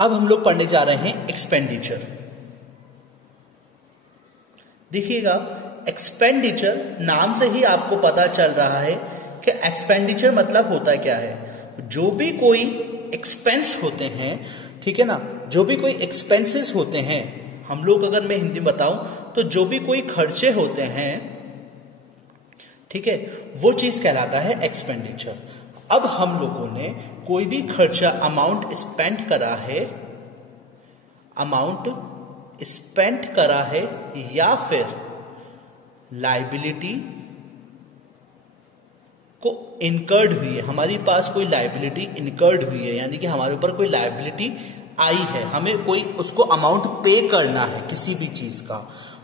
अब हम लोग पढ़ने जा रहे हैं एक्सपेंडिचर। देखिएगा, एक्सपेंडिचर नाम से ही आपको पता चल रहा है कि एक्सपेंडिचर मतलब होता क्या है। जो भी कोई एक्सपेंस होते हैं, ठीक है ना, जो भी कोई एक्सपेंसेस होते हैं, हम लोग अगर मैं हिंदी बताऊं तो जो भी कोई खर्चे होते हैं, ठीक है, वो चीज कहलाता है एक्सपेंडिचर। अब हम लोगों ने कोई भी खर्चा अमाउंट स्पेंड करा है, अमाउंट स्पेंड करा है या फिर लाइबिलिटी को इनकर्ड हुई है, हमारे पास कोई लाइबिलिटी इनकर्ड हुई है, यानी कि हमारे ऊपर कोई लाइबिलिटी आई है, हमें कोई उसको अमाउंट पे करना है किसी भी चीज का,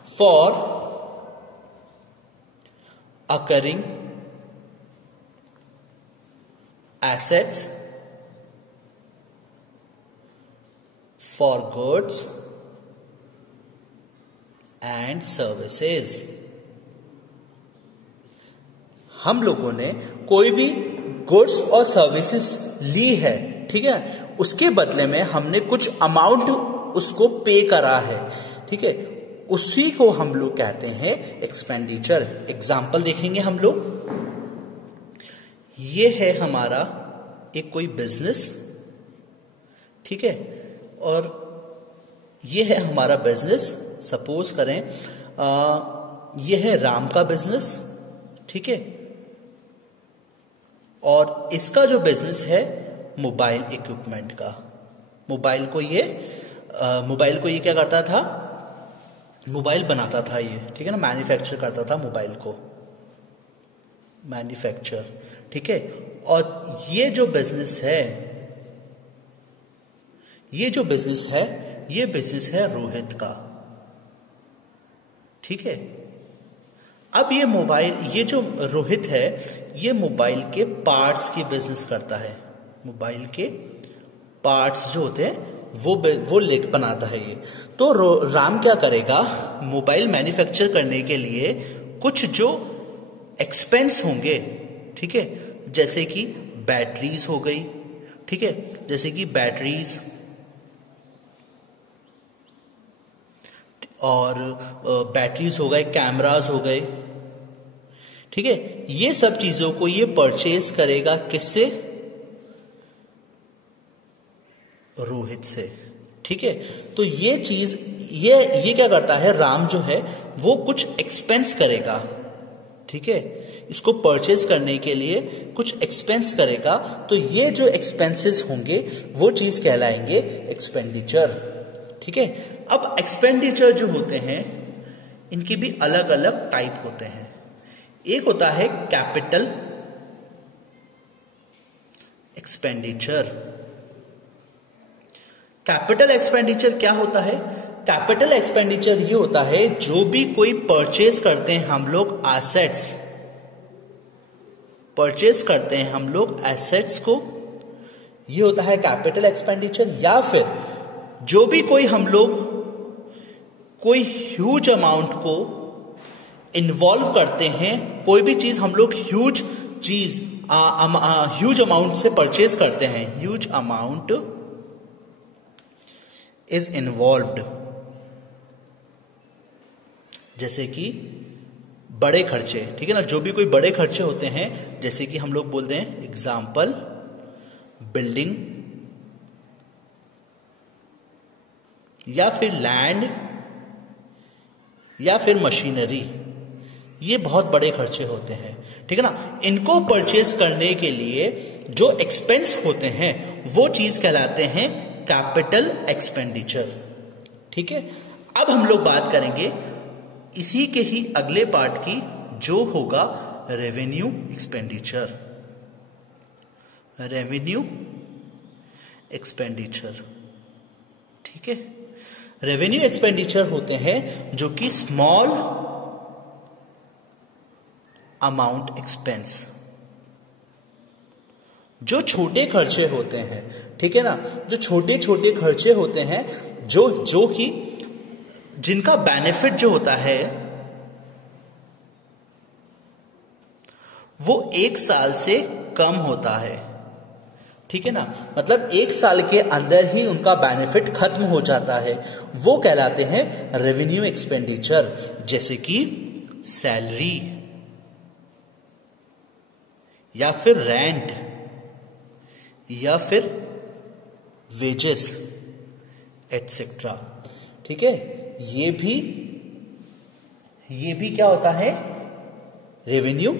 for occurring assets, for goods and services. हम लोगों ने कोई भी गुड्स और सर्विसेज ली है, ठीक है, उसके बदले में हमने कुछ अमाउंट उसको पे करा है, ठीक है, उसी को हम लोग कहते हैं एक्सपेंडिचर। एग्जाम्पल देखेंगे हम लोग। ये है हमारा एक कोई बिजनेस, ठीक है, और ये है हमारा बिजनेस। सपोज करें ये है राम का बिजनेस, ठीक है, और इसका जो बिजनेस है मोबाइल इक्विपमेंट का। मोबाइल को ये क्या करता था, मोबाइल बनाता था ये, ठीक है ना, मैन्युफैक्चर करता था मोबाइल को, मैन्युफैक्चर, ठीक है। और ये जो बिजनेस है, ये बिजनेस है रोहित का, ठीक है। अब ये मोबाइल, ये जो रोहित है, ये मोबाइल के पार्ट्स की बिजनेस करता है। मोबाइल के पार्ट्स जो होते हैं वो लेक बनाता है ये। तो राम क्या करेगा, मोबाइल मैन्युफैक्चर करने के लिए कुछ जो एक्सपेंस होंगे, ठीक है, जैसे कि बैटरीज हो गई, ठीक है, जैसे कि बैटरीज और बैटरीज हो गए, कैमरास हो गए, ठीक है, ये सब चीजों को ये परचेज करेगा किससे, रोहित से, ठीक है। तो ये चीज ये क्या करता है, राम जो है वो कुछ एक्सपेंस करेगा, ठीक है, इसको परचेज करने के लिए कुछ एक्सपेंस करेगा। तो ये जो एक्सपेंसेस होंगे वो चीज कहलाएंगे एक्सपेंडिचर, ठीक है। अब एक्सपेंडिचर जो होते हैं इनकी भी अलग अलग टाइप होते हैं। एक होता है कैपिटल एक्सपेंडिचर। कैपिटल एक्सपेंडिचर क्या होता है, कैपिटल एक्सपेंडिचर ये होता है जो भी कोई परचेज करते हैं हम लोग एसेट्स, परचेज करते हैं हम लोग एसेट्स को, ये होता है कैपिटल एक्सपेंडिचर। या फिर जो भी कोई हम लोग कोई ह्यूज अमाउंट को इन्वॉल्व करते हैं, कोई भी चीज हम लोग ह्यूज अमाउंट से परचेज करते हैं, ह्यूज अमाउंट इज इन्वॉल्व्ड, जैसे कि बड़े खर्चे, ठीक है ना, जो भी कोई बड़े खर्चे होते हैं, जैसे कि हम लोग बोलते हैं एग्जाम्पल बिल्डिंग या फिर लैंड या फिर मशीनरी, ये बहुत बड़े खर्चे होते हैं, ठीक है ना। इनको परचेज करने के लिए जो एक्सपेंस होते हैं वो चीज कहलाते हैं कैपिटल एक्सपेंडिचर, ठीक है। अब हम लोग बात करेंगे इसी के ही अगले पार्ट की, जो होगा रेवेन्यू एक्सपेंडिचर। रेवेन्यू एक्सपेंडिचर, ठीक है। रेवेन्यू एक्सपेंडिचर होते हैं जो कि स्मॉल अमाउंट एक्सपेंस, जो छोटे खर्चे होते हैं, ठीक है ना, जो छोटे छोटे खर्चे होते हैं, जो कि जिनका बेनिफिट जो होता है वो 1 साल से कम होता है, ठीक है ना, मतलब 1 साल के अंदर ही उनका बेनिफिट खत्म हो जाता है, वो कहलाते हैं रेवेन्यू एक्सपेंडिचर। जैसे कि सैलरी या फिर रेंट या फिर वेजेस एटसेट्रा। ठीक है, ये भी क्या होता है, रेवेन्यू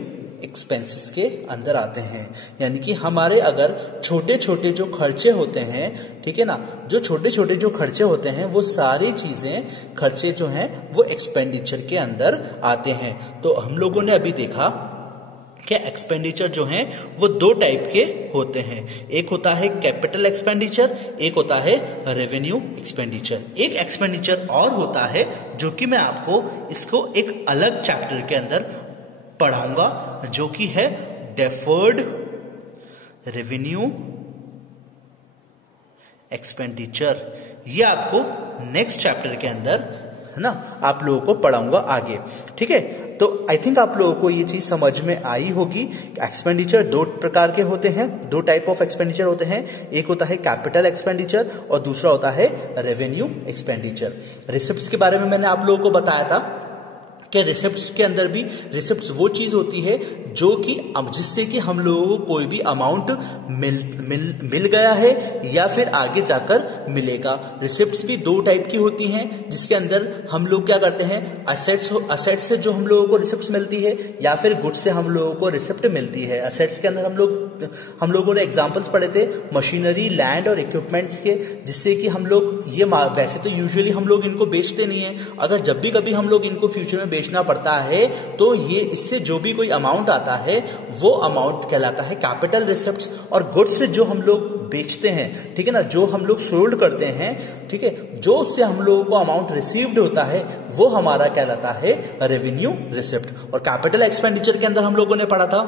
एक्सपेंसेस के अंदर आते हैं। यानी कि हमारे अगर छोटे छोटे जो खर्चे होते हैं, ठीक है ना, जो छोटे छोटे जो खर्चे होते हैं वो सारी चीजें खर्चे जो हैं वो एक्सपेंडिचर के अंदर आते हैं। तो हम लोगों ने अभी देखा कि एक्सपेंडिचर जो हैं वो 2 टाइप के होते हैं, एक होता है कैपिटल एक्सपेंडिचर, एक होता है रेवेन्यू एक्सपेंडिचर। एक एक्सपेंडिचर और होता है जो कि मैं आपको इसको एक अलग चैप्टर के अंदर पढ़ाऊंगा, जो कि है डेफर्ड रेवेन्यू एक्सपेंडिचर। ये आपको नेक्स्ट चैप्टर के अंदर, है ना, आप लोगों को पढ़ाऊंगा आगे। ठीक है, तो आई थिंक आप लोगों को ये चीज समझ में आई होगी। एक्सपेंडिचर 2 प्रकार के होते हैं, 2 टाइप ऑफ एक्सपेंडिचर होते हैं। एक होता है कैपिटल एक्सपेंडिचर और दूसरा होता है रेवेन्यू एक्सपेंडिचर। रिसिप्ट्स के बारे में मैंने आप लोगों को बताया था कि रिसिप्ट्स के अंदर भी, रिसिप्ट्स वो चीज होती है जो कि जिससे कि हम लोगों को कोई भी अमाउंट मिल गया है या फिर आगे जाकर मिलेगा। रिसिप्ट्स भी 2 टाइप की होती हैं, जिसके अंदर हम लोग क्या करते हैं, असेट्स से जो हम लोगों को रिसिप्ट्स मिलती है या फिर गुड्स से हम लोगों को रिसिप्ट मिलती है। असेट्स के अंदर हम लोगों ने एग्जांपल्स पढ़े थे मशीनरी, लैंड और इक्विपमेंट्स के, जिससे कि हम लोग ये, वैसे तो यूजुअली हम लोग इनको बेचते नहीं है, अगर जब भी कभी हम लोग इनको फ्यूचर में बेचना पड़ता है तो ये इससे जो भी कोई अमाउंट आता है वो अमाउंट कहलाता है कैपिटल रिसिप्ट्स। और गुड्स से जो हम लोग बेचते हैं, ठीक है ना, जो हम लोग सोल्ड करते हैं, ठीक है, जो उससे हम लोगों को अमाउंट रिसीव्ड होता है वो हमारा कहलाता है रेवेन्यू रिसिप्ट। और कैपिटल एक्सपेंडिचर के अंदर हम लोगों ने पढ़ा था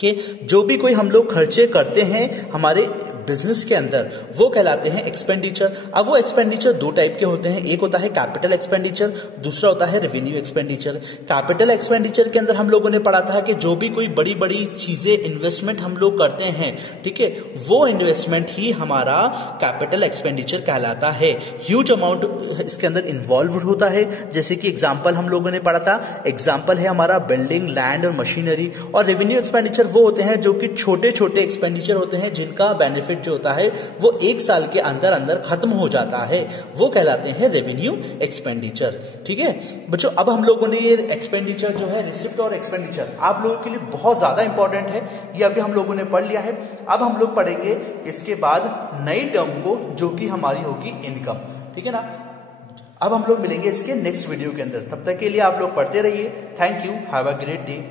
कि जो भी कोई हम लोग खर्चे करते हैं हमारे बिजनेस के अंदर वो कहलाते हैं एक्सपेंडिचर। अब वो एक्सपेंडिचर 2 टाइप के होते हैं, एक होता है कैपिटल एक्सपेंडिचर, दूसरा होता है रेवेन्यू एक्सपेंडिचर। कैपिटल एक्सपेंडिचर के अंदर हम लोगों ने पढ़ा था कि जो भी कोई बड़ी बड़ी चीजें इन्वेस्टमेंट हम लोग करते हैं, ठीक है, वो इन्वेस्टमेंट ही हमारा कैपिटल एक्सपेंडिचर कहलाता है। ह्यूज अमाउंट इसके अंदर इन्वॉल्व होता है। जैसे कि एग्जाम्पल हम लोगों ने पढ़ा था, एग्जाम्पल है हमारा बिल्डिंग, लैंड और मशीनरी। और रेवेन्यू एक्सपेंडिचर वो होते हैं जो कि छोटे छोटे एक्सपेंडिचर होते हैं जिनका बेनिफिट जो होता है वो 1 साल के अंदर अंदर खत्म हो जाता है, वो कहलाते हैं रेवेन्यू एक्सपेंडिचर। ठीक है बच्चों, अब हम लोगों ने ये एक्सपेंडिचर जो है, रिसिप्ट और एक्सपेंडिचर आप लोगों के लिए बहुत ज्यादा इंपॉर्टेंट है, ये अभी हम लोगों ने पढ़ लिया है। अब हम लोग पढ़ेंगे इसके बाद नई टर्म को जो कि हमारी होगी इनकम। ठीक है ना, अब हम लोग मिलेंगे इसके नेक्स्ट वीडियो के अंदर। तब तक के लिए आप लोग पढ़ते रहिए। Thank you, have a great day.